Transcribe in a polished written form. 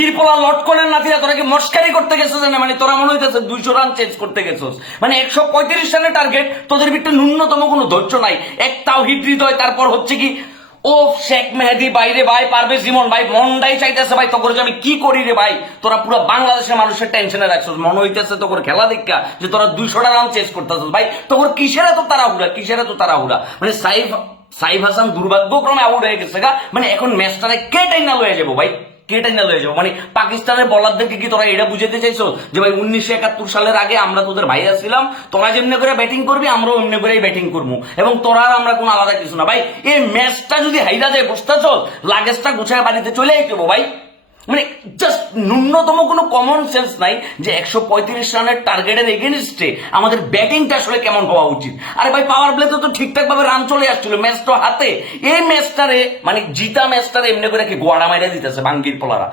তিরপলা লটকনের নাতিরা তোরা কি মস্কারি করতে গেছিস না? মানে তোরা মনে হইতেছে 200 রান চেঞ্জ করতে গেছিস, মানে 135 রানের টার্গেট, তোদের ভিতরে ন্যূনতম কোনো ধৈর্য নাই, একটাও হিট হৃদয়। তারপর হচ্ছে কি ও শেখ মেহেদি বাইরে ভাই, পারভেজ ইমন ভাই, মন্ডাই চাইতেছে ভাই তোর যে আমি কি করি রে ভাই। তোরা পুরো বাংলাদেশের মানুষের টেনশনে রাখছিস, মনে হইতেছে তোর খেলা দেখা যে তোরা 200টা রান চেঞ্জ করতেছিস ভাই। তোর কিসের এত তাড়াহুড়া, কিসের এত তাড়াহুড়া? মানে সাইফ হাসান দুর্ভাগ্যক্রমে আউট হয়ে গেছে গা, মানে এখন ম্যাচটারে কে টাইনা লয়ে যাবো ভাই, কে টাইনা লয়ে যাবো? মানে পাকিস্তানের বলারদেরকে কি তোরা এটা বুঝাতে চাইছো যে ভাই 1971 সালের আগে আমরা তোদের ভাইয়া ছিলাম, তোরা যেমনি করে ব্যাটিং করবি আমরাও এমনি করেই ব্যাটিং করবো, এবং তোরা আর আমরা কোনো আলাদা কিছু না ভাই। এই ম্যাচটা যদি হাইরা যায় বুঝতেছ, লাগেজটা গুছায় বাড়িতে চলে আইতেবো ভাই। মানে জাস্ট ন্যূনতম কোনো কমন সেন্স নাই যে 135 রানের টার্গেটের এগেনস্টে আমাদের ব্যাটিংটা আসলে কেমন হওয়া উচিত। আরে ভাই পাওয়ার প্লেতে তো ঠিকঠাক ভাবে রান চলে আসছিল, ম্যাচ তো হাতে। এই ম্যাচটারে মানে জিতা ম্যাচটারে এমনি করে কি গোয়াড়া মাইরা দিতেছে বাঙ্গির পোলারা।